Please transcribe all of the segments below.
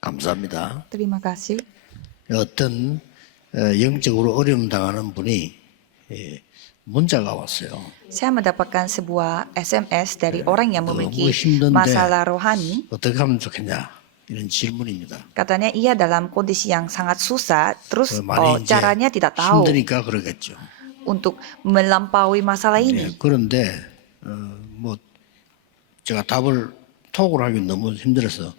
감사합니다. Terima kasih. 어떤 영적으로 어려움 당하는 분이 문자가 왔어요. Saya mendapatkan sebuah SMS dari orang yang 너무 memiliki 힘든데 masalah rohani. 어떻게 하면 좋겠냐 이런 질문입니다. Katanya ia dalam kondisi yang sangat susah, terus 많이 이제 caranya tidak tahu 힘드니까 그러겠죠. untuk melampaui masalah ini. 그런데 뭐 제가 답을 톡으로 하기 너무 힘들어서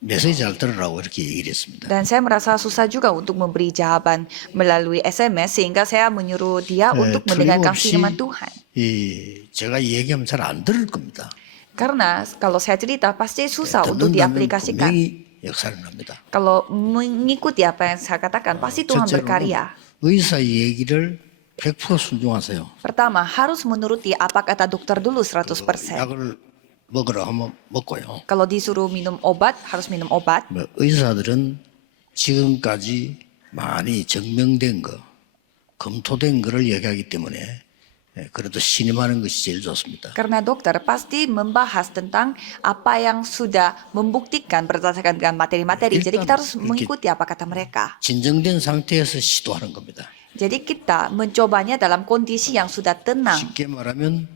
메시지 잘 들으라고 이렇게 얘기를 했습니다. Dan saya merasa susah juga untuk memberi jawaban melalui SMS sehingga saya menyuruh dia untuk mendengarkan 틀림없이 firman Tuhan. 제가 얘기하면 잘 안 들을 겁니다. Karena kalau saya cerita pasti susah untuk 듣는다면 diaplikasikan. 분명히 역사를 합니다. Kalau mengikuti apa yang saya katakan pasti Tuhan berkarya. 의사 얘기를 100% 순종하세요. Pertama, harus menuruti apa kata dokter dulu 100%. 약을 먹으라 하면 먹고요. Kalau disuruh minum obat, harus minum obat. 의사들은 지금까지 많이 증명된 거, 검토된 거를 얘기하기 때문에 그래도 신임하는 것이 제일 좋습니다. Karena dokter pasti membahas tentang apa yang sudah membuktikan berdasarkan dengan materi-materi. Jadi kita harus mengikuti apa kata mereka. 진정된 상태에서 시도하는 겁니다. Jadi kita mencobanya dalam kondisi yang sudah tenang. 쉽게 말하면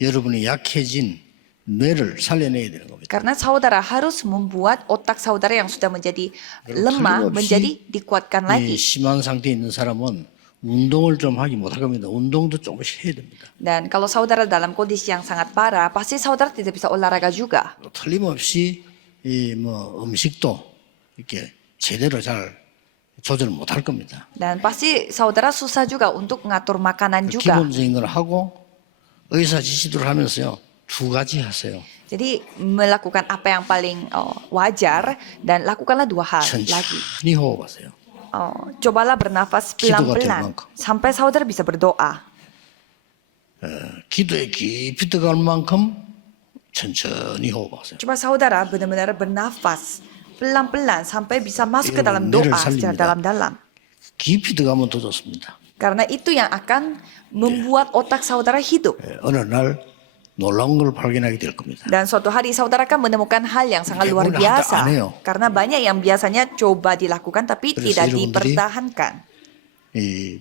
여러분이 약해진 뇌를 살려내야 되는 겁니다. Karena saudara harus membuat otak saudara yang sudah menjadi lemah menjadi dikuatkan 이 lagi. 심한 상태에 있는 사람은 운동을 좀 하지 못할 겁니다. 운동도 조금씩 해야 됩니다. Dan kalau saudara dalam kondisi yang sangat parah, pasti saudara tidak bisa olahraga juga. 틀림없이 뭐 음식도 이렇게 제대로 잘 조절 못할 겁니다. Dan pasti saudara susah juga untuk ngatur makanan juga. 기본적인 걸 하고 의사 지시대로 하면서요. 두 가지 하세요. Jadi melakukan apa yang paling wajar dan lakukanlah dua hal lagi. 천천히 호흡하세요. Cobalah bernafas pelan-pelan sampai saudara bisa berdoa. 기도에 깊이 들어갈 만큼 천천히 호흡하세요. Coba saudara benar-benar bernafas pelan-pelan sampai bisa masuk ke dalam doa secara dalam-dalam. 깊이 들어가면 더 좋습니다. Karena itu yang akan membuat otak saudara hidup. 어느 날 놀라운 걸 발견하게 될 겁니다. Dan suatu hari saudara akan menemukan hal yang sangat luar biasa. Karena banyak yang biasanya coba dilakukan tapi tidak dipertahankan. 이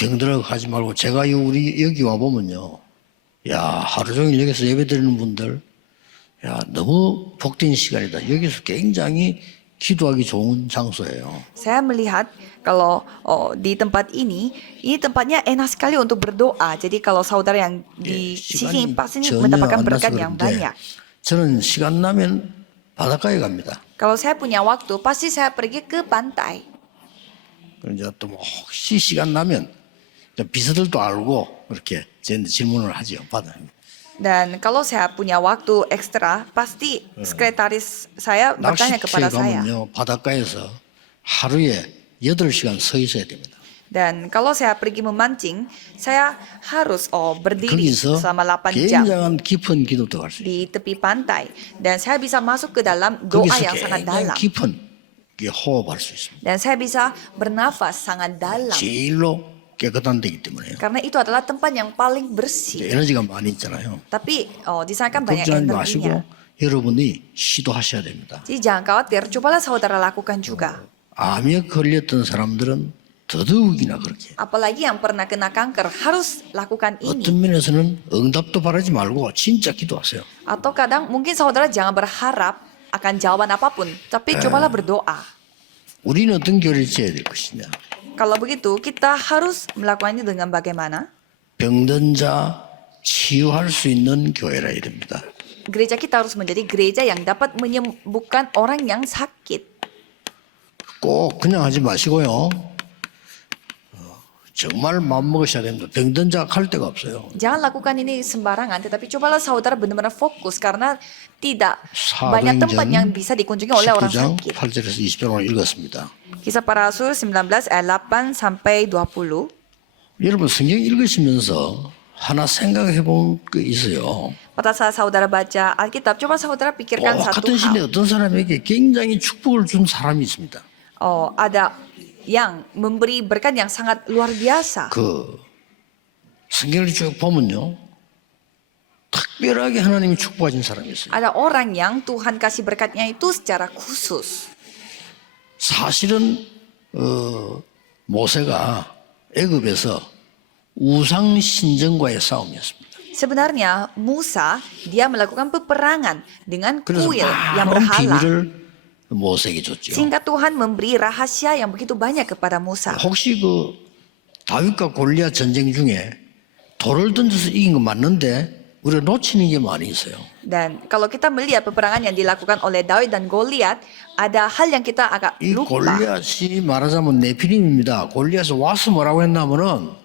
병들어 가지 말고 제가 우리 여기 와 보면요. 야, 하루 종일 여기서 예배드리는 분들 야, 너무 복된 시간이다. 여기서 굉장히 기도하기 좋은 장소예요. Saya melihat kalau di tempat ini tempatnya enak sekali untuk berdoa. Jadi kalau saudara yang di sini pasti mendapatkan berkat yang banyak. 저는 시간 나면 바닷가에 갑니다. Kalau saya punya waktu, pasti saya pergi ke pantai. 이제 또 뭐 혹시 시간 나면 비서들도 알고 그렇게 저한테 질문을 하죠. Dan kalau saya punya waktu ekstra, pasti sekretaris saya bertanya kepada saya. 가면요, 바닷가에서 하루에 8시간 서 있어야 됩니다. Dan kalau saya pergi memancing, saya harus berdiri 거기서 selama 8 jam 굉장한 깊은 기도 들어갈 수 있어요. di tepi pantai. Dan saya bisa masuk ke dalam doa 거기서 yang sangat 굉장히 dalam. 깊은 호흡할 수 있습니다. Dan saya bisa bernafas sangat dalam. 제일로 깨끗한 데이기 때문에요. Karena itu adalah tempat yang paling bersih. 에너지가 많이 있잖아요. Tapi di sana kan banyak 걱정하지 마시고 energinya. 여러분이 시도하셔야 됩니다. Jadi jangan khawatir, cobalah saudara lakukan juga. 암에 걸렸던 사람들은 더더욱이나 그렇게. Apalagi yang pernah kena kanker harus lakukan ini. 어떤 면에서는 응답도 바라지 말고 진짜 기도하세요. Atau kadang mungkin saudara jangan berharap akan jawaban apapun, tapi cobalah berdoa. 우리는 어떤 교리를 지어야 될 것이냐. Kalau begitu, kita harus melakukannya dengan bagaimana? 병든 자 치유할 수 있는 교회라 해야 됩니다. Gereja kita harus menjadi gereja yang dapat menyembuhkan orang yang sakit. 꼭 그냥 하지 마시고요. 정말 마음먹으셔야 됩니다. 병든 자가 갈 데가 없어요. Jangan lakukan ini sembarangan, tetapi cobalah saudara benar-benar fokus karena tidak banyak tempat yang bisa dikunjungi oleh orang 19장 sakit. 8절에서 20절을 읽었습니다. Kisah Para Rasul 19 ayat 8 sampai 20. 여러분 성경 읽으시면서 하나 생각해 본 게 있어요. Pada saat saudara baca Alkitab, coba saudara pikirkan satu 같은 시대에 hal. 어떤 사람에게 굉장히 축복을 준 사람이 있습니다. Ada yang memberi berkat yang sangat luar biasa. 그 성경을 쭉 보면요. 특별하게 하나님이 축복하신 사람이 있어요. Ada orang yang Tuhan kasih berkatnya itu secara khusus. 사실은 모세가 애굽에서 우상 신전과의 싸움이었습니다. Sebenarnya Musa dia melakukan peperangan dengan 그래서 kuil yang 많은 berhala. 비밀을 모세에게 줬죠. Sehingga Tuhan memberi rahasia yang begitu banyak kepada Musa. 혹시 그 다윗과 골리앗 전쟁 중에 돌을 던져서 이긴 거 맞는데 우리가 놓치는 게 많이 있어요. Dan kalau kita melihat peperangan yang dilakukan oleh Daud dan Goliat, ada hal yang kita agak 이 lupa. 골리앗이 말하자면 네피림입니다. 골리앗이 와서 뭐라고 했냐면은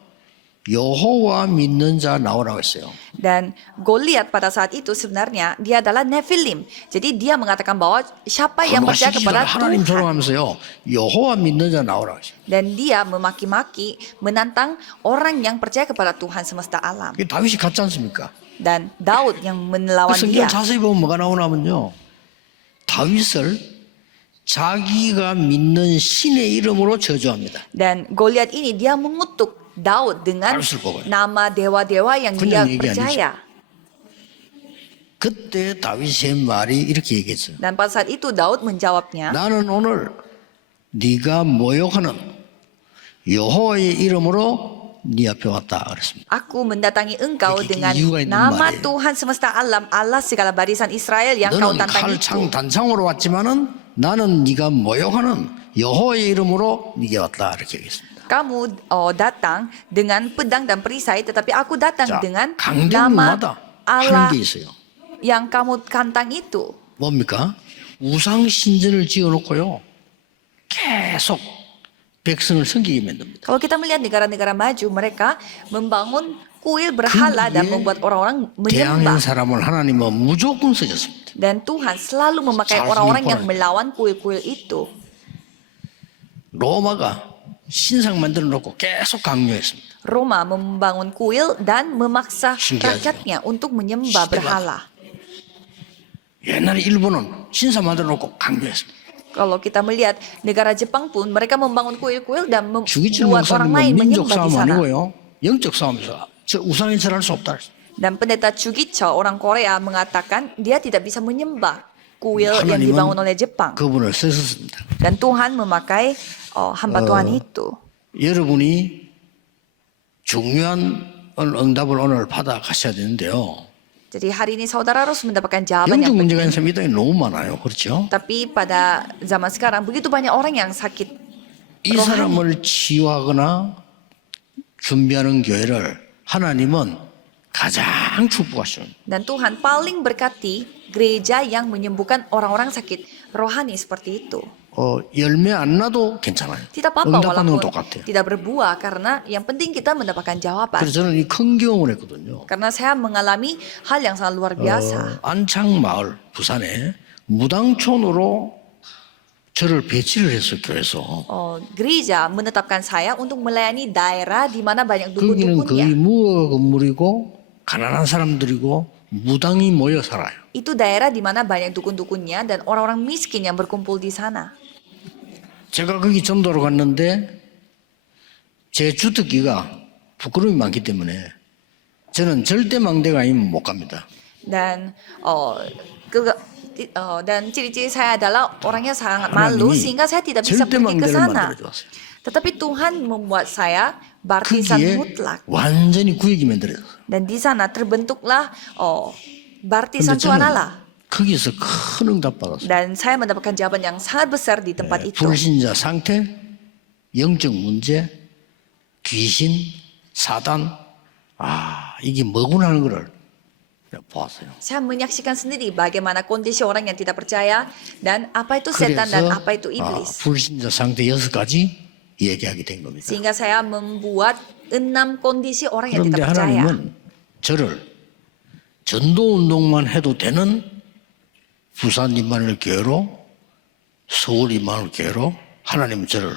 여호와 믿는 자 나오라고 했어요. Dan Goliat pada saat itu sebenarnya dia adalah Nephilim. Jadi dia mengatakan bahwa siapa yang percaya kepada 하나님 Tuhan. 조롱하면서요. 여호와 믿는 자 나오라고 했어요. Dan dia memaki-maki, menantang orang yang percaya kepada Tuhan semesta alam. 그게 다윗이 같지 않습니까? Dan Daud yang melawan 그 dia. 성경 자세히 보면 뭐가 나오냐면요. 다윗을 자기가 믿는 신의 이름으로 저주합니다. Dan Goliat ini dia mengutuk Daud dengan Daud 보고요. nama dewa-dewa yang dia 그냥 얘기 percaya. 그때 다윗의 말이 이렇게 얘기했어요. Dan pada saat itu Daud menjawabnya, 나는 오늘 네가 모욕하는 여호와의 이름으로 네 앞에 왔다 그랬습니다. Aku mendatangi engkau Begitu dengan juga itu nama 말이에요. Tuhan semesta alam, Allah segala barisan Israel yang kau 너는 tantang itu. 칼창 단창으로 왔지만은 나는 네가 모욕하는 여호와의 이름으로 네게 왔다 이렇게 얘기했습니다. Kamu datang dengan pedang dan perisai, tetapi aku datang 자, dengan nama 강대문마다 Allah 하는 게 있어요. yang kamu tantang itu. 뭡니까? 우상 신전을 지어놓고요. 계속 백성을 섬기게 만듭니다. Kalau kita melihat negara-negara maju, mereka membangun kuil berhala dan membuat orang-orang 대항한 menyembah. 사람을 하나님은 무조건 쓰셨습니다. Dan Tuhan selalu memakai Salah orang-orang satu yang melawan kuil-kuil itu. 로마가 신상 만들어 놓고 계속 강요했습니다. Roma membangun kuil dan memaksa 신기하죠. rakyatnya untuk menyembah 시대가- berhala. 옛날에 일본은 신상 만들어 놓고 강요했습니다. Kalau kita melihat negara Jepang pun mereka membangun kuil-kuil dan 주기철 membuat orang lain 목사님은 민족 menyembah di 싸움 sana. 아니고요. 영적 싸움에서 저 우상에 절할 수 없다. Dan pendeta Chugicho orang Korea mengatakan dia tidak bisa menyembah kuil yang 하나님은 dibangun oleh Jepang. 그분을 쓰셨습니다. Dan Tuhan memakai hamba Tuhan itu. 여러분이 중요한 응답을 오늘 받아 가셔야 되는데요. Jadi hari ini saudara harus mendapatkan jawaban 영적 yang 문제가 penting. 있는 사람이 땅에 너무 많아요. 그렇죠? Tapi pada zaman sekarang begitu banyak orang yang sakit 이 rohani. 사람을 치유하거나 준비하는 교회를 하나님은 가장 축복하시는 Dan Tuhan paling berkati gereja yang menyembuhkan orang-orang sakit rohani seperti itu. 열매 안 나도 괜찮아요. Tidak apa-apa 응답받는 건 walaupun 똑같아요. tidak berbuah karena yang penting kita mendapatkan jawaban. 그래서 저는 이 큰 경험을 했거든요. Karena saya mengalami hal yang sangat luar biasa. 안창마을 부산에 무당촌으로 저를 배치를 했어요. 교회에서. Gereja menetapkan saya untuk melayani daerah di mana banyak 거기는 거의 dukun-dukunnya. 무허가 건물이고 가난한 사람들이고 무당이 모여 살아요. Itu daerah di mana banyak dukun-dukunnya dan orang-orang miskin yang berkumpul di sana. 제가 거기 전도로 갔는데 제 주특기가 부끄러움이 많기 때문에 저는 절대 망대가 아니면 못 갑니다. Dan dan ciri-ciri saya adalah orangnya sangat malu 하나님이 sehingga saya tidak bisa 절대 pergi ke 망대를 sana. 만들어 주었어요. Tetapi Tuhan membuat saya baptisan 거기에 mutlak. 완전히 구역이 만들어졌어요. Dan di sana terbentuklah baptisan 근데 Tuhan 저는 Allah. 거기서 큰 응답 받았어요. Dan saya mendapatkan jawaban yang sangat besar di tempat itu. 불신자 상태, 영적 문제, 귀신, 사단, 이게 뭐구나 하는 거를 보았어요. Saya menyaksikan sendiri bagaimana kondisi orang yang tidak percaya dan apa itu setan dan apa itu iblis. 불신자 상태 6가지 얘기하게 된 겁니다. Sehingga saya membuat 6 kondisi orang yang 그런데 tidak percaya. 하나님은 저를 전도 운동만 해도 되는 부산 임마누엘 교회로 서울 임마누엘 교회로 하나님은 저를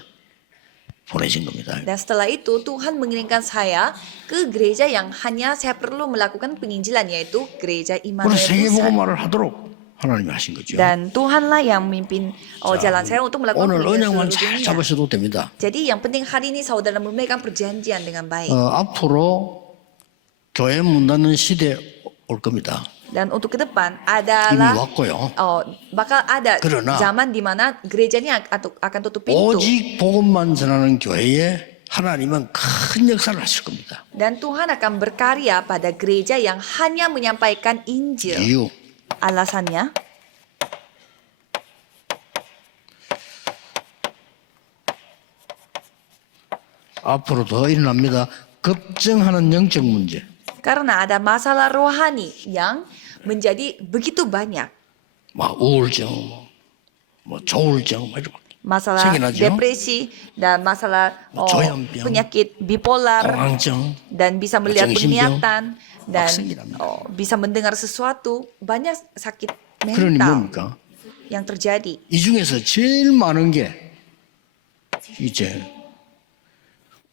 보내신 겁니다. Dan setelah itu Tuhan mengirimkan saya ke gereja yang hanya saya perlu melakukan penginjilan yaitu gereja 오늘 Immanuel 세계 Busan. 복음화를 하도록 하나님이 하신 거죠. Dan Tuhanlah yang memimpin jalan saya untuk melakukan 오늘 penginjilan 언약만 seluruh 잘 dunia. 잡으셔도 됩니다. Jadi yang penting hari ini saudara memegang perjanjian dengan baik. 앞으로 교회 문 닫는 시대 올 겁니다. Dan untuk ke depan 이미 adalah 왔고요. bakal ada 그러나 zaman di mana gerejanya akan tutup pintu. 오직 복음만 전하는 교회에 하나님은 큰 역사를 하실 겁니다. Dan Tuhan akan berkarya pada gereja yang hanya menyampaikan Injil. 이유. Alasannya, 앞으로 더 일어납니다. 급증하는 영적 문제. karena ada masalah rohani yang menjadi begitu banyak. 막 우울증, 뭐 조울증, 뭐 이런 Masalah 생겨나죠. depresi dan masalah 조현병, penyakit bipolar 공황증, dan bisa melihat 정신병, penglihatan dan 생기랍니다. bisa mendengar sesuatu. Banyak sakit 그러니 mental 뭡니까? yang terjadi. 이 중에서 제일 많은 게 이제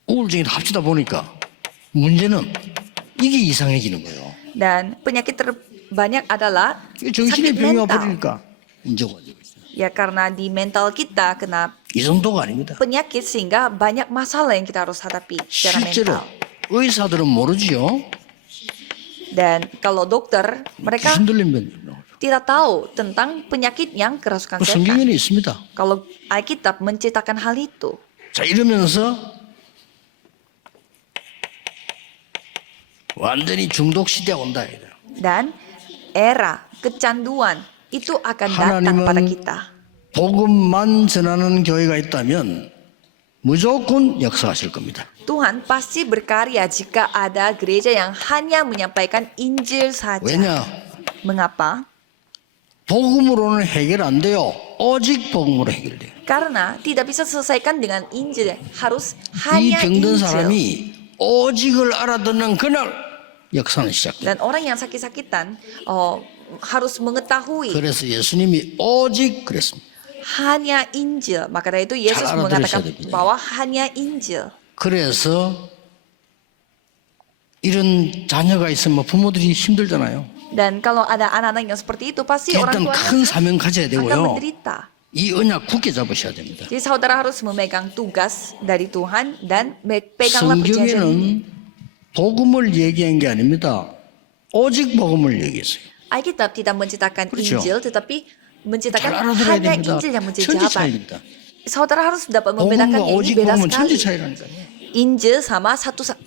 우울증이 합치다 보니까 문제는 이게 이상해지는 거예요. Dan penyakit terbanyak adalah 이게 정신의 sakit 병이 mental. 와버리니까 문제가 가지고 있어요. Ya karena di mental kita kena 이 정도가 아닙니다. penyakit sehingga banyak masalah yang kita harus hadapi secara 실제로 mental. 의사들은 모르지요. Dan kalau dokter mereka 귀신 들린 병이 나오죠. tidak tahu tentang penyakit yang kerasukan 그 setan. 성경에는 있습니다. Kalau Alkitab menceritakan hal itu. 자 이러면서 완전히 중독 시대가 온다. Dan era kecanduan itu akan datang pada kita. 복음만 전하는 교회가 있다면 무조건 역사하실 겁니다. Tuhan pasti berkarya jika ada gereja yang hanya menyampaikan Injil saja. 왜냐? Mengapa? 복음으로는 해결 안 돼요. 오직 복음으로 해결돼요. Karena tidak bisa selesaikan dengan Injil. Harus 이 hanya 병든 Injil. 사람이 오직을 알아듣는 그날 역사는 시작돼요. Dan orang yang sakit-sakitan harus mengetahui 그래서 예수님이 오직 그랬습니다. hanya Injil. Maka dari itu Yesus 잘 mengatakan 알아들으셔야 됩니다. bahwa hanya Injil. 그래서 이런 자녀가 있으면 부모들이 힘들잖아요. Dan kalau ada anak-anak yang seperti itu pasti orang 일단 tuanya 큰 사명 가져야 akan 되고요. menderita. 이 언약 굳게 잡으셔야 됩니다. Jadi saudara harus memegang tugas dari Tuhan dan peganglah perjanjian ini. 성경에는 복음을 얘기한 게 아닙니다. 오직 복음을 얘기했어요. Alkitab tidak menceritakan 그렇죠. Injil tetapi 잘 menceritakan 알아들어야 hanya 됩니다. Injil yang menjadi 천지 jawaban. 차이입니다. Saudara harus dapat membedakan 복음과 ini 오직 beda 복음은 천지 sekali. 차이라니까요. Injil sama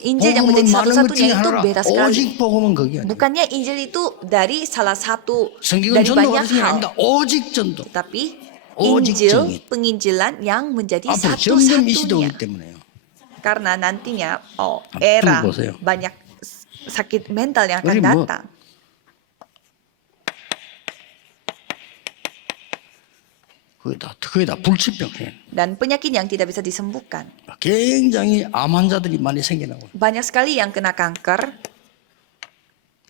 Injil yang 복음은 menjadi 많은 것 satu-satunya 중에 itu 하나라. beda sekali. 오직 복음은 그게 아니에요. Bukannya Injil itu dari salah satu 성경은 dari 전도 banyak 가르치는 게 hal, 아닙니다. 오직 전도. tapi 오직 Injil 정의. penginjilan yang menjadi 앞으로 점점 이 시대 satu-satunya. 오기 때문에요. Karena nantinya era 보세요. banyak sakit mental yang akan 우리 뭐 datang. 그게 다 불치병이에요. Dan penyakit yang tidak bisa disembuhkan. 굉장히 암 환자들이 많이 생겨나고. Banyak sekali yang kena kanker.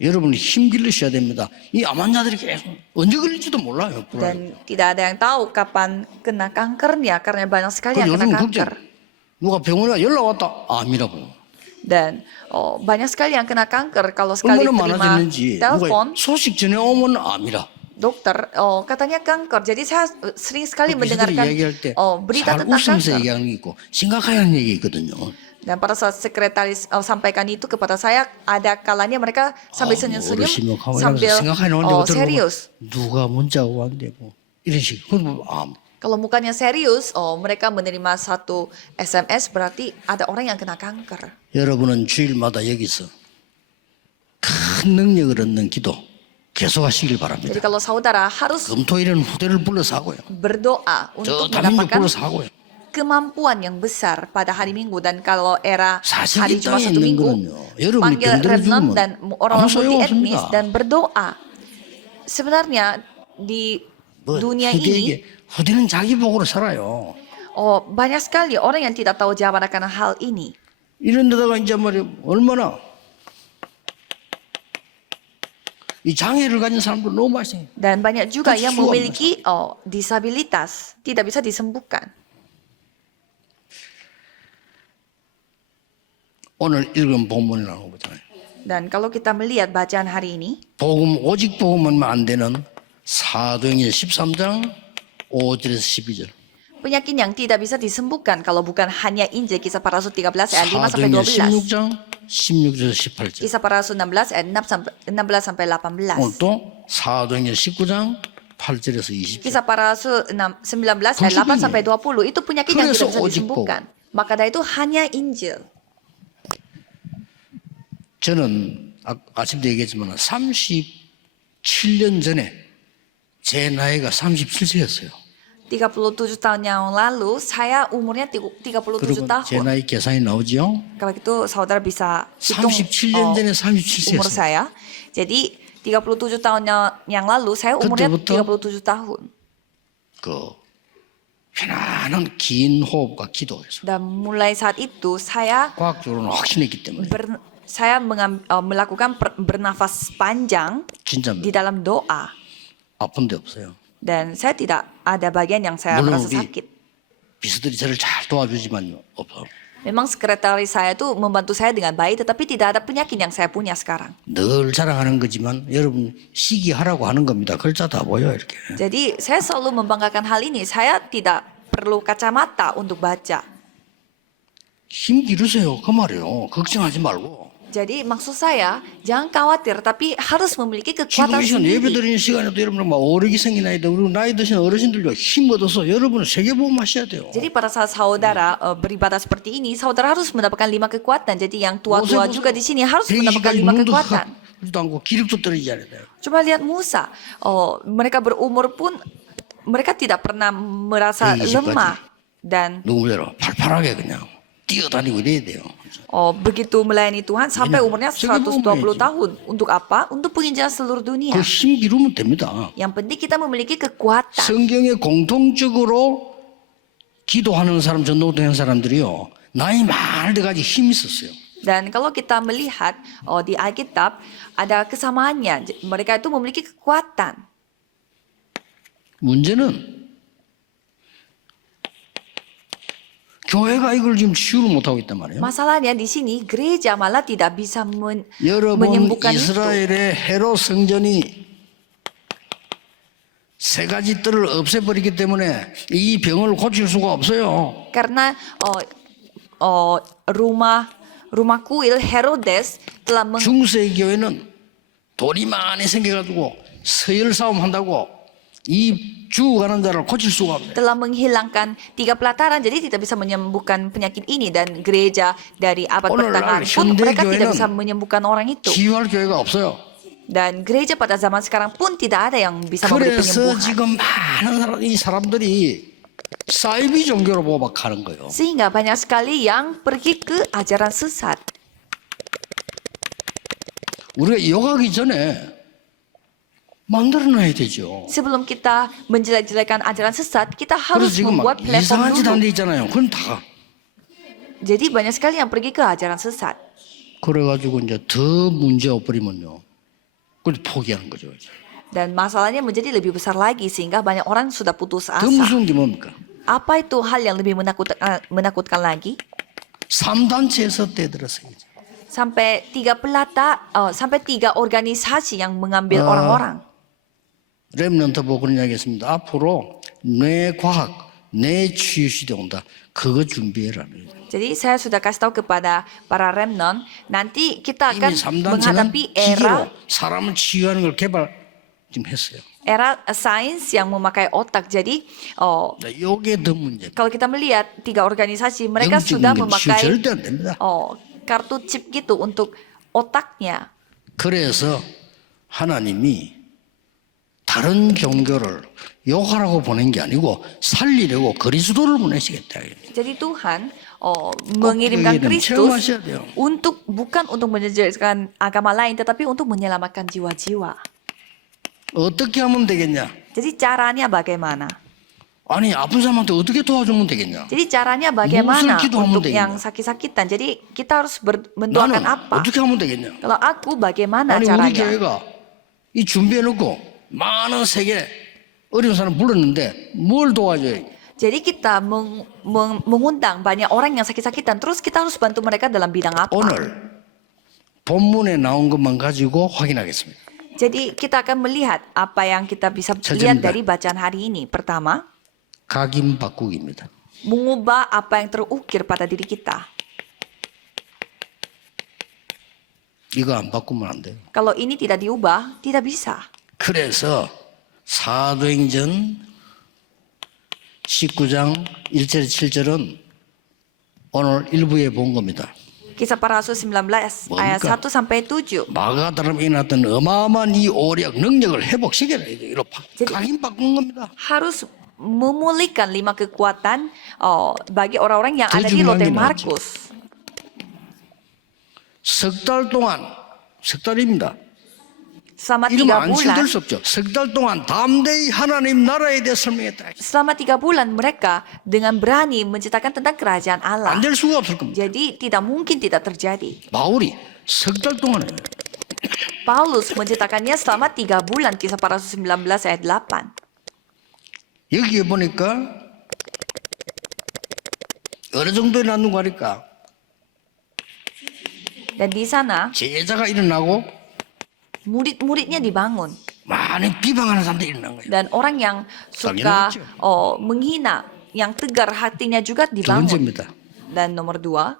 여러분이 힘 길르셔야 됩니다. 이 암 환자들이 계속 언제 걸릴지도 몰라요. Dan tidak ada yang tahu kapan kena kankernya karena banyak sekali yang kena 요즘 kanker. 걱정. 누가 병원에 연락 왔다. 암이라고. Dan banyak sekali yang kena kanker kalau sekali 얼마나 terima 많아졌는지 누가 telepon 소식 전해 오면 암이라. dokter katanya kanker. Jadi saya sering sekali 기자들이 mendengarkan 얘기할 때 berita 잘 tentang 웃으면서 kanker. 얘기하는 게 있고 심각하게 하는 얘기 있거든요. Dan pada saat sekretaris sampaikan itu kepada saya, ada kalanya mereka sambil senyum-senyum, 어르신하고 sambil 생각하게 나오는데 serius. 누가 문자가 왔는데 뭐 이런 식. 그건 뭐 암. Kalau mukanya serius, mereka menerima satu SMS berarti ada orang yang kena kanker. 여러분은 주일마다 여기서 큰 능력을 얻는 기도 계속하시길 바랍니다. Jadi kalau saudara harus 금토일은 후대를 불러서 하고요. berdoa 저 untuk 다민족 mendapatkan 불러서 하고요. kemampuan yang besar pada hari Minggu dan kalau era 사실 hari 이 cuma 땅에 satu 있는 minggu, 거는요. 여러분이 panggil 병들어 remnant 죽으면 dan 아무 orang-orang multi 소용 etnis 없습니다. dan berdoa. Sebenarnya di 뭐 dunia ini 후대는 자기 복으로 살아요. banyak sekali orang yang tidak tahu jawaban akan hal ini. 이런 데다가 이제 말이야 얼마나 이 장애를 가진 사람도 너무 많이 생겨요. Dan banyak juga yang 수가 memiliki disabilitas, tidak bisa disembuhkan. 오늘 읽은 본문을 나눠보잖아요. Dan kalau kita melihat bacaan hari ini, 복음 오직 복음만 안 되는 사도행전 13장 5절에서 12절. penyakit yang tidak bisa disembuhkan kalau bukan hanya Injil Kisah Para Rasul 13 ayat 5 sampai 사도행전 12. 16장 16절에서 18절. Kisah para Rasul 16 ayat 16 sampai 18. 오늘 또 사도행전 19장 8절에서 20절. Kisah para Rasul 19 ayat 8 sampai 20 itu penyakit yang 그래서 tidak bisa 오직 disembuhkan. Maka dari itu hanya Injil. 저는 아침도 얘기했지만 37년 전에 제 나이가 37세였어요. 37 tahun yang lalu saya umurnya 37 그리고 제 tahun. 나이 계산이 나오죠? Kalau gitu saudara bisa hitung 37년 전에 umur 37세였어요. saya. Jadi 37 tahun yang lalu saya umurnya 그때부터 37 tahun. 그 편안한 긴 호흡과 기도에서 Dan mulai saat itu saya 과학적으로는 확신했기 때문에 melakukan bernafas panjang 진짜 di dalam doa. 아픈 데 없어요. Dan saya tidak ada bagian yang saya 물론 merasa 우리 sakit. 비서들이 저를 잘 도와주지만 없어. Memang sekretaris saya itu membantu saya dengan baik, tetapi tidak ada penyakit yang saya punya sekarang. 늘 자랑하는 거지만 여러분 시기하라고 하는 겁니다. 글자 다 보여 이렇게. Jadi saya selalu membanggakan hal ini. Saya tidak perlu kacamata untuk baca. 힘 기르세요. 그 말이에요. 걱정하지 말고. Jadi maksud saya jangan khawatir, tapi harus memiliki 지금 kekuatan 이 시간 sendiri. 예배드리는 시간에도 여러분 막 오르기 생기나이다. 그리고 나이 드신 어르신들도 힘 얻어서 여러분은 세계보험 하셔야 돼요. Jadi pada saat saudara beribadah seperti ini, saudara harus mendapatkan 5 kekuatan. Jadi yang tua-tua juga di sini harus mendapatkan 5 kekuatan. 그지도 않고 기력도 떨어지지 않아요. Coba lihat Musa, mereka berumur pun mereka tidak pernah merasa lemah dan 누구대로 팔팔하게 그냥 뛰어다니고 이래야 돼요. begitu melayani Tuhan sampai umurnya Sebagai 120 pemain. tahun. Untuk apa? Untuk penginjilan seluruh dunia. 그 힘 기르면 됩니다. Yang penting kita memiliki kekuatan. 성경에 공통적으로 기도하는 사람, 전도된 사람들이요. 나이 많을 때까지 힘이 있었어요. Dan kalau kita melihat di Alkitab ada kesamaannya. Mereka itu memiliki kekuatan. 문제는 교회가 이걸 지금 치유를 못하고 있단 말이에요. Masalahnya di sini gereja malah tidak bisa 여러분 menyembuhkan itu. 이스라엘의 헤롯 성전이 세 가지 뜰을 없애버리기 때문에 이 병을 고칠 수가 없어요. Karena rumah kuil Herodes telah 중세 교회는 돈이 많이 생겨가지고 서열 싸움 한다고 이 죽어가는 자를 고칠 수가 없어요. telah menghilangkan 3 pelataran, jadi tidak bisa menyembuhkan penyakit ini. Dan gereja dari abad pertengahan pun mereka tidak bisa menyembuhkan orang itu. 치유할 교회가 없어요. Dan gereja pada zaman sekarang pun tidak ada yang bisa memberi 그래서 penyembuhan. 지금 많은 이 사람들이 사이비 종교로 보박하는 거예요. Sehingga banyak sekali yang pergi ke ajaran sesat. 우리가 이어가기 전에 만들어놔야 되죠. Sebelum kita menjelek-jelekan ajaran sesat, kita 그래서 harus 지금 막 membuat platform 이상한 짓 dulu. 하는 데 있잖아요. 그건 다. Jadi banyak sekali yang pergi ke ajaran sesat. 그래가지고 이제 더 문제 없버리면요. 그걸 포기하는 거죠. Dan masalahnya menjadi lebih besar lagi sehingga banyak orang sudah putus 더 asa. 무서운 게 뭡니까? Apa itu hal yang lebih menakutkan lagi? 3단체에서 떼들었어요. Sampai 3 organisasi yang mengambil orang-orang. 렘넌트 보고 그런 이야기 했습니다. 앞으로 뇌 과학, 뇌 치유 시대 온다. 그거 준비해라. Jadi saya sudah kasih tahu kepada para remnant, nanti kita akan 이미 3단체는 menghadapi 기계로 사람을 치유하는 걸 개발 지금 했어요. era sains yang memakai otak. Jadi 이게 더 문제. kalau kita melihat 3 organisasi, mereka 영적 sudah 능력 치유 memakai 절대 안 됩니다. kartu chip gitu untuk otaknya. 그래서 하나님이 다른 종교를 욕하라고 보낸 게 아니고 살리려고 그리스도를 보내시겠다. Jadi Tuhan mengirimkan 여기는 Kristus 체험하셔야 돼요. bukan untuk menjadikan agama lain, tetapi untuk menyelamatkan jiwa-jiwa. 어떻게 하면 되겠냐? Jadi caranya bagaimana? 아니 아픈 사람한테 어떻게 도와주면 되겠냐? Jadi caranya bagaimana 무엇을 기도하면 untuk 되겠냐? yang sakit-sakitan? Jadi kita harus mendoakan 나는 apa? 어떻게 하면 되겠냐? Kalau aku bagaimana 아니 우리 caranya? 교회가 이 준비해놓고 많은 세계 어려운 사람 불렀는데 뭘 도와줘요? Jadi kita mengundang banyak orang yang sakit-sakitan, terus kita harus bantu mereka dalam bidang apa? 오늘 본문에 나온 것만 가지고 확인하겠습니다. Jadi kita akan melihat apa yang kita bisa 첫째입니다. lihat dari bacaan hari ini. Pertama, 각인 바꾸기입니다. mengubah apa yang terukir pada diri kita. 이거 안 바꾸면 안 돼요. Kalau ini tidak diubah, tidak bisa. 그래서 사도행전 19장 1절 7절은 오늘 일부에 본 겁니다. Kisah para Rasul 19 ayat 뭡니까? 1 sampai 7. 마가다람에 일어났던 어마어마한 이 오력 능력을 회복시켜라. 이거 각인 바꾼 겁니다. Harus memulihkan 5 kekuatan bagi orang-orang yang 더 ada di 중요한 Lotte 게 나왔죠. Markus. 석 달 동안 석 달입니다. Selama 3 이러면 안 bulan, 치들 수 없죠. 석 달 동안 담대히 하나님 나라에 대해 설명했다. selama 3 bulan mereka dengan berani menceritakan tentang kerajaan Allah. 안 될 수가 없을 겁니다. Jadi tidak mungkin tidak terjadi. 바울이 석 달 동안에 Paulus menceritakannya selama 3 bulan, Kisah para Rasul 19 ayat 8. 여기에 보니까 어느 정도에 났는가 하니까 Dan di sana 제자가 일어나고 murid-muridnya dibangun. 많은 비방하는 사람들이 일어난 거예요. Dan orang yang suka menghina, yang tegar hatinya juga 두 dibangun. 번째입니다. Dan nomor 2,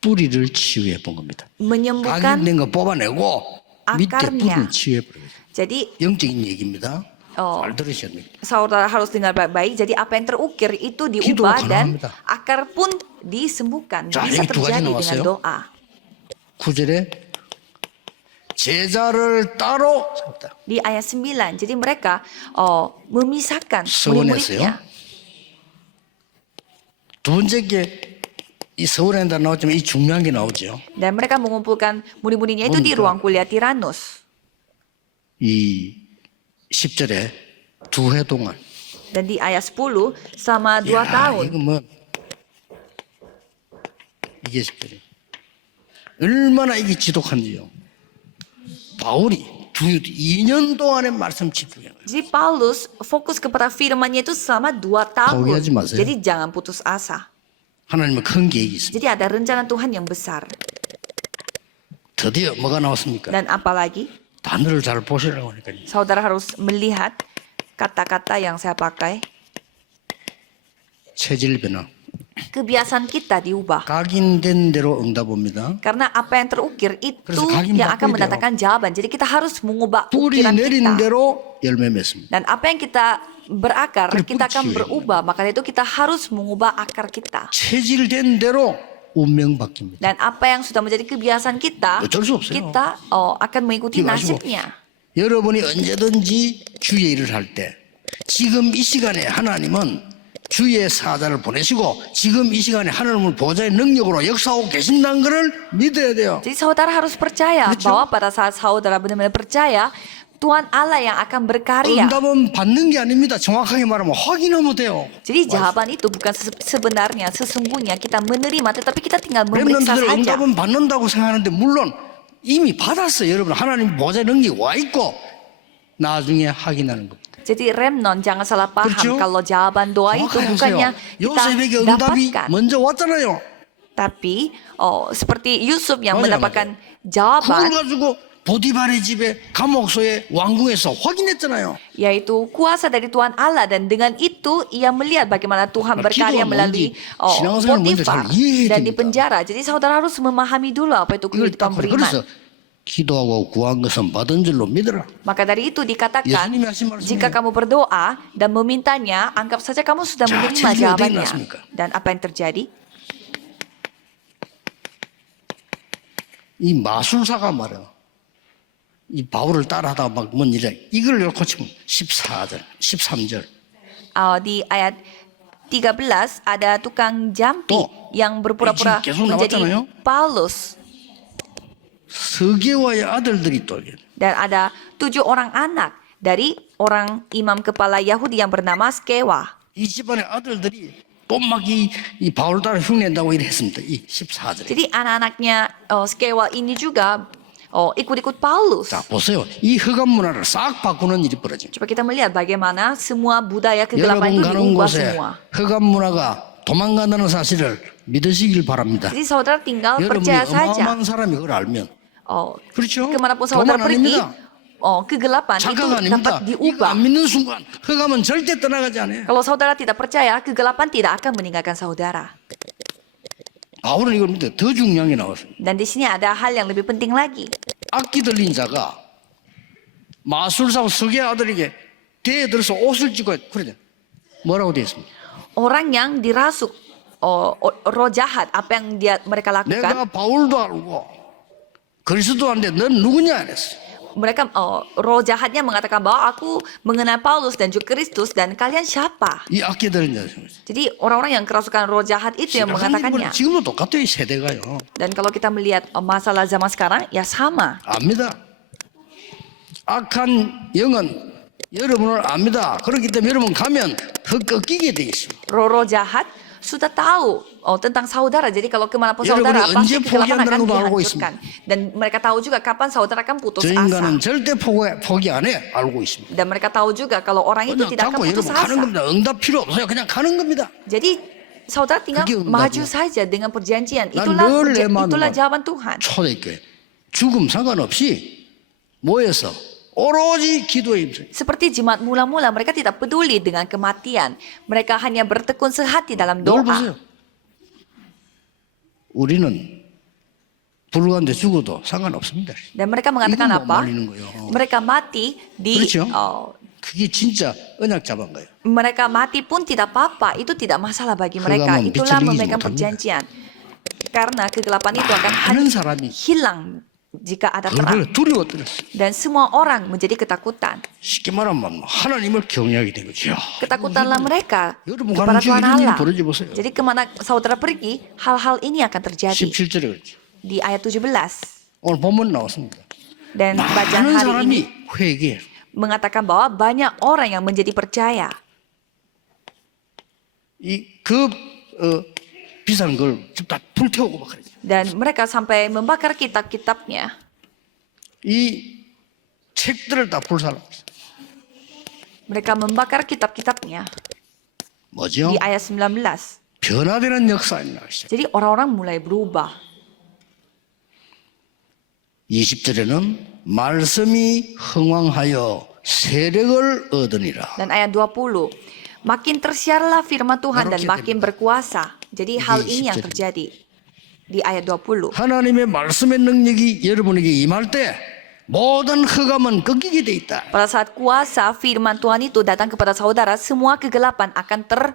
뿌리를 치유해 본 겁니다. menyembuhkan. 각인된 거 뽑아내고 밑에 akarnya. 뿌리를 치유해 버려요. Jadi 영적인 얘기입니다. Oh. 잘 들으셔야 됩니다. saudara harus dengar baik-baik. Jadi apa yang terukir itu diubah 기도가 dan 가능합니다. akar pun disembuhkan. 자, Bisa 여기 두 가지 terjadi dengan 나왔어요. doa. 9절에 제자를 따로 세웠다. Di ayat 9, jadi mereka memisahkan 서원했어요. murid-muridnya. 두 번째 게이 서울에다 나왔지만 이 중요한 게 나오죠. Dan mereka mengumpulkan murid-muridnya itu di 뭡니까? ruang kuliah Tiranus. 이 10절에 2해 동안. Dan di ayat 10, selama 2 야, tahun. 이거 뭐 이게 10절에 얼마나 이게 지독한지요. 바울이 2년 동안의 말씀 집중해요. Jadi Paulus fokus kepada firman-Nya itu selama 2 tahun. 포기하지 마세요. Jadi jangan putus asa. 하나님은 큰 계획이 있습니다. Jadi ada rencana Tuhan yang besar. 드디어 뭐가 나왔습니까? Dan apalagi, 단어를 잘 보시라고 하니까요. saudara harus melihat kata-kata yang saya pakai. 체질 변화. Kebiasaan kita diubah. 각인된 대로 응답합니다. Karena apa yang terukir itu 그래서 각인 yang akan 바꿔야 mendatangkan jawaban. Jadi kita harus mengubah 뿌리 ukiran 내린 kita. 대로 열매 맺습니다. Dan apa yang kita berakar, 그래, kita akan 뿌리 berubah. Maka itu kita harus mengubah akar kita. 체질된 대로 운명 바뀝니다. Dan apa yang sudah menjadi kebiasaan kita, 어쩔 수 없어요. kita akan mengikuti 이거 마시고. nasibnya. 여러분이 언제든지 주의 일을 할 때 지금 이 시간에 하나님은 주의 사자를 보내시고 지금 이 시간에 하나님을 보좌의 능력으로 역사하고 계신다는 것을 믿어야 돼요. Jadi saudara harus percaya 그렇죠? bahwa pada saat saudara benar-benar percaya, Tuhan Allah yang akan berkarya. 응답은 받는 게 아닙니다. 정확하게 말하면 확인하면 돼요. Jadi jawaban itu bukan sebenarnya, sesungguhnya kita menerima, tetapi kita tinggal memeriksa 렘넌트들 saja. 응답은 받는다고 생각하는데 물론 이미 받았어요. 여러분 하나님 보좌의 능력이 와 있고 나중에 확인하는 겁니다. Jadi remnon jangan salah paham 그렇죠? kalau jawaban doa itu 정확하게 bukannya 보세요. kita 요셉에게 응답이 dapatkan, 먼저 왔잖아요. tapi seperti Yusuf yang 맞아요, mendapatkan 그걸 jawaban, 가지고 보디발의 집에 감옥소에 왕궁에서 확인했잖아요. yaitu kuasa dari Tuhan Allah, dan dengan itu ia melihat bagaimana Tuhan Nah, berkarya 기도가 melalui 뭔지 신앙생활 먼저 Potifar 잘 이해해야 dan di 됩니다. penjara. Jadi saudara harus memahami dulu apa itu 이걸 kehidupan 딱 그래서 beriman. 기도하고 구한 것은 받은 줄로 믿어라. Maka dari itu dikatakan, 예수님이 하신 말씀이에요. jika kamu berdoa dan memintanya, anggap saja kamu sudah 자, menerima 체질이 어떻게 jawabannya. 났습니까? Dan apa yang terjadi? 이 마술사가 말이야. 이 바울을 따라하다가 막뭔 일이야. 이걸 고치면 14절, 13절. Di ayat 13 ada tukang jampi Tuh. yang berpura-pura 계속 menjadi 나왔잖아요. Paulus. 서계와의 아들들이 또 Dan ada 7 orang anak dari orang imam kepala Yahudi yang bernama Skewa. 이 집안의 아들들이 또 막 이 바울 따라 흉낸다고 이랬습니다. 이 14절에. Jadi anak-anaknya Skewa ini juga ikut-ikut Paulus. 자, 보세요. 이 흑암 문화를 싹 바꾸는 일이 벌어집니다. Coba kita melihat bagaimana semua budaya kegelapan 여러분 itu 가는 diubah 곳에 semua. 흑암 문화가 도망간다는 사실을 믿으시길 바랍니다. Jadi saudara tinggal 여러분이 percaya saja. 어마어마한 사람이 그걸 알면 Oh, 그렇죠? kemanapun saudara 도망 pergi, 아닙니다. kegelapan itu 착각 dapat 아닙니다. 이거 diubah. 안 믿는 순간 흑암은 절대 떠나가지 않아요. Kalau saudara tidak percaya, kegelapan tidak akan meninggalkan saudara. 바울은 이걸 밑에 더 중요한 게 나왔습니다. Dan di sini ada hal yang lebih penting lagi. 악기 들린 자가 마술사 석의 아들에게 대에 들어서 옷을 찢고 그러죠. 뭐라고 되어 있습니까? Orang yang dirasuk roh jahat, apa yang mereka lakukan? 내가 바울도 알고 그리스도한테 넌 누구냐 그랬어. Mereka roh jahatnya mengatakan bahwa aku mengenal Paulus dan juga Kristus dan kalian siapa? 이 악기 들린 자. Jadi orang-orang yang kerasukan roh jahat itu yang mengatakannya. 지금도 똑같아요 이 세대가요. Dan kalau kita melihat masalah zaman sekarang, ya sama. 압니다. 악한 영은 여러분을 압니다. 그렇기 때문에 여러분 가면 꺾이게 돼 있습니다. Roh jahat sudah tahu tentang saudara. Jadi kalau kemanapun saudara, 여러분이 pasti 언제 kegelapan akan 포기한다는 걸 알고 dihancurkan. Dan mereka tahu juga kapan saudara akan putus 저 asa. 인간은 절대 포기 안 해. 알고 있습니다. Dan mereka tahu juga kalau orang itu 그냥 tidak akan 자꾸 putus 여러분 가는 asa. 겁니다. 응답 필요 없어요. 그냥 가는 겁니다. Jadi saudara tinggal 그게 응답이야. maju saja dengan perjanjian. 난 Itulah 늘 내 itulah 마누라 jawaban Tuhan. 초대교회 죽음 상관없이 모여서 오로지 기도에 임해. Seperti jemaat mula-mula, mereka tidak peduli dengan kematian. Mereka hanya bertekun sehati dalam 뭘 doa. 보세요. 우리는 불구한데 죽어도 상관없습니다. Dan mereka mengatakan 이거 못 apa? 말리는 거예요. Mereka mati di 그렇죠? 그게 진짜 언약 잡은 거예요. mereka mati pun tidak apa-apa. Itu tidak masalah bagi mereka. 그거는 Itulah 빛을 이기지 memegang 못합니다. perjanjian. Karena kegelapan itu akan 많은 사람이 hilang jika ada terang. 그걸 두려워 떨었어요. Dan semua orang menjadi ketakutan. 쉽게 말하면 하나님을 경외하게 된 거죠. Ketakutanlah mereka 여러분 kepada 가는 중 Tuhan 이런 일이 Allah. 벌어져 보세요. Jadi kemana saudara pergi, hal-hal ini akan terjadi. 17절에 그렇죠. Di ayat 17. 오늘 본문 나왔습니다. Dan bacaan 많은 hari 사람이 ini 회개. mengatakan bahwa banyak orang yang menjadi percaya. 이그 비싼 걸 다 불태우고 막 그러죠. Dan mereka sampai membakar kitab-kitabnya. 이 책들을 다 불살라. Mereka membakar kitab-kitabnya. 뭐죠? Di ayat 19. 변화되는 역사입니다. Jadi orang-orang mulai berubah. 20절에는 말씀이 흥왕하여 세력을 얻으니라. Dan ayat 20. Makin tersiarlah firman Tuhan dan makin berkuasa. Jadi hal ini yang terjadi. Di ayat 20. 하나님의 말씀의 능력이 여러분에게 임할 때 모든 흑암은 꺾이게 돼 있다. Pada saat kuasa firman Tuhan itu datang kepada saudara, semua kegelapan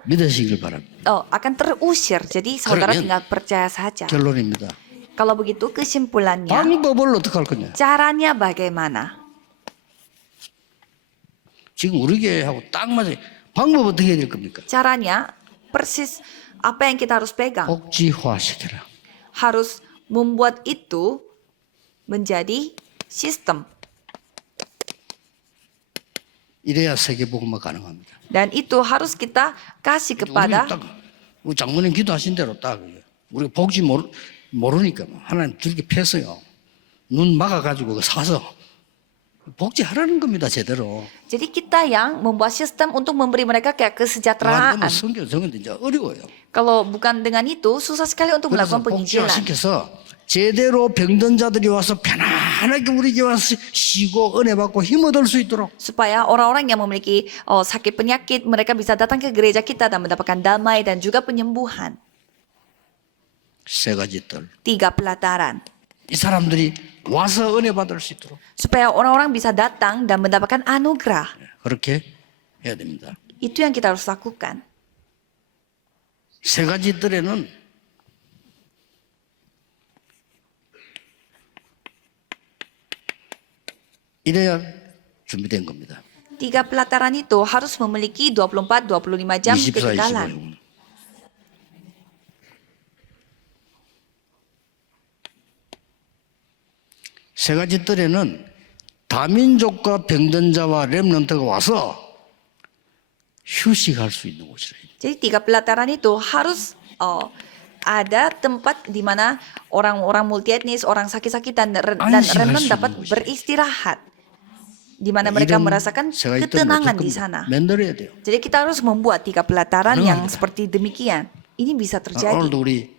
믿으시길 바랍니다. akan terusir. Jadi saudara 그러면 tinggal percaya saja. 결론입니다. Kalau begitu kesimpulannya, 방법을 어떻게 할 거냐? caranya bagaimana? 지금 우리 교회하고 딱 맞아요. 방법 어떻게 해야 될 겁니까? Caranya persis apa yang kita harus pegang. 복지화시켜라. Harus membuat itu menjadi sistem. 이래야 세계복음화 가능합니다. Dan itu harus kita kasih kepada 우리 딱 우리 장모님 기도하신 대로 딱 우리가 복지 모르니까 하나님 줄게 패서요. 눈 막아가지고 사서 복지하라는 겁니다 제대로. Jadi kita yang membuat sistem untuk memberi mereka kayak kesejahteraan. 성경 정은 이제 어려워요. Kalau bukan dengan itu, susah sekali untuk 그래서 melakukan penginjilan. 복지화시켜서 제대로 병든 자들이 와서 편안하게 우리 교회 와서 쉬고 은혜 받고 힘 얻을 수 있도록. Supaya orang-orang yang memiliki sakit penyakit, mereka bisa datang ke gereja kita dan mendapatkan damai dan juga penyembuhan. 세 가지 뜰. 3 pelataran. 이 사람들이 와서 은혜 받을 수 있도록. Supaya orang-orang bisa datang dan mendapatkan anugerah. 그렇게 해야 됩니다. Itu yang kita harus lakukan. 세 가지 뜰에는 이래야 준비된 겁니다. 3 pelataran itu harus memiliki 24-25 jam 24, kekekalan. 25. 세 가지 뜰에는 다민족과 병든 자와 렘넌트가 와서 휴식할 수 있는 곳이라. Jadi 3 pelataran itu harus ada tempat di mana orang-orang multietnis, orang sakit-sakitan dan remnant dapat beristirahat. Di mana mereka merasakan ketenangan di sana. 만들어야 돼요. Jadi kita harus membuat 3 pelataran yang seperti demikian. Ini bisa terjadi. 오늘도 우리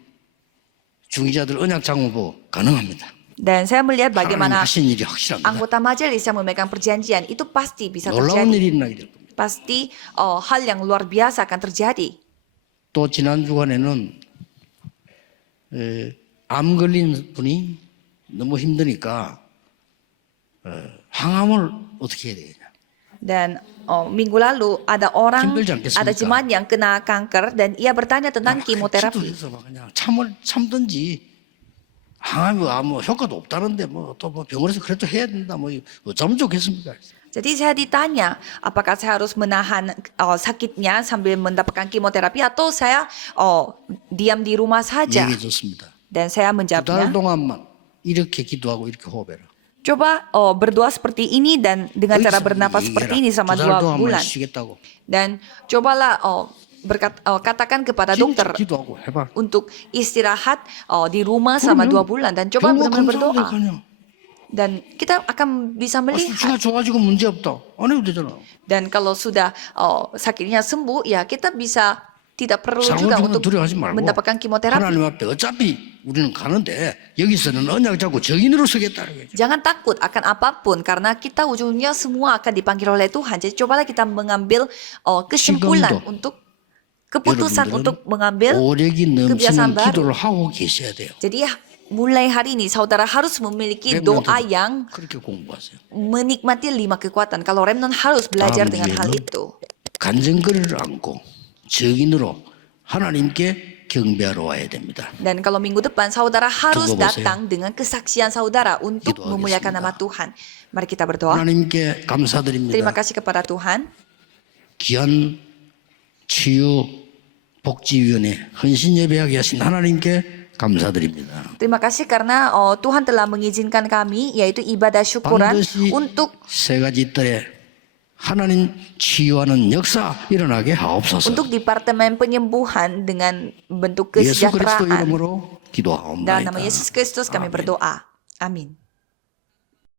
중기자들 언약 장로부 가능합니다. Dan saya melihat 하나님 bagaimana 하신 일이 확실합니다. anggota majelis yang memegang perjanjian itu pasti bisa 놀라운 terjadi. 일이 일어나게 될 겁니다. Pasti hal yang luar biasa akan terjadi. 또 지난 주간에는 암 걸린 분이 너무 힘드니까 항암을 어떻게 해야 되냐. Dan minggu lalu ada orang, 힘들지 않겠습니까? ada jemaat yang kena kanker dan ia bertanya tentang kemoterapi. 기도해서 막 그냥 참든지 항암이 뭐 효과도 없다는데 뭐 또 뭐 병원에서 그래도 해야 된다 뭐 어쩌면 좋겠습니까? Jadi saya ditanya, apakah saya harus menahan sakitnya sambil mendapatkan kemoterapi atau saya diam di rumah saja? 얘기해줬습니다. Dan saya 2달 menjawabnya, 동안만 이렇게 기도하고 이렇게 호흡해라. coba berdoa seperti ini dan dengan cara bernafas seperti ini selama 2 2달 동안만 bulan. 쉬겠다고. Dan cobalah katakan kepada 진짜 dokter 기도하고 해봐. untuk istirahat di rumah selama 2 bulan dan coba benar-benar berdoa. Dan kita akan bisa melihat. 수가 좋아지고 문제 없다. 안 해도 되잖아. Dan kalau sudah sakitnya sembuh, ya kita bisa tidak perlu juga 상호주는 untuk 두려워하지 말고 mendapatkan kemoterapi. 하나님 앞에 어차피 우리는 가는데 여기서는 언약 잡고 정인으로 서겠다는 거죠. Jangan takut akan apapun karena kita ujungnya semua akan dipanggil oleh Tuhan. Jadi cobalah kita mengambil kesimpulan 지금도 untuk keputusan 여러분들은 untuk mengambil 오력이 kebiasaan 넘치는 baru. 기도를 하고 계셔야 돼요. Jadi mulai hari ini saudara harus memiliki doa yang 그렇게 공부하세요. menikmati 5 kekuatan. Kalau remnant harus belajar 다음 dengan hal 주에는 itu. 간증거리를 안고 정인으로 하나님께 경배하러 와야 됩니다. Dan kalau minggu depan saudara harus 두고 보세요. datang dengan kesaksian saudara untuk 기도하겠습니다. memuliakan nama Tuhan. Mari kita berdoa. 하나님께 Terima 감사드립니다. kasih kepada Tuhan. 귀한 치유 복지위원회 헌신 예배하게 하신 하나님께 감사드립니다. Terima kasih karena Tuhan telah mengizinkan kami yaitu ibadah syukuran 반드시 untuk 세 가지 뜰에 하나님 치유하는 역사 일어나게 하옵소서. untuk departemen penyembuhan dengan bentuk 예수 그리스도 kesejahteraan. 이름으로 Dalam 기도하옵나이다. nama Yesus Kristus kami 아멘. berdoa. Amin.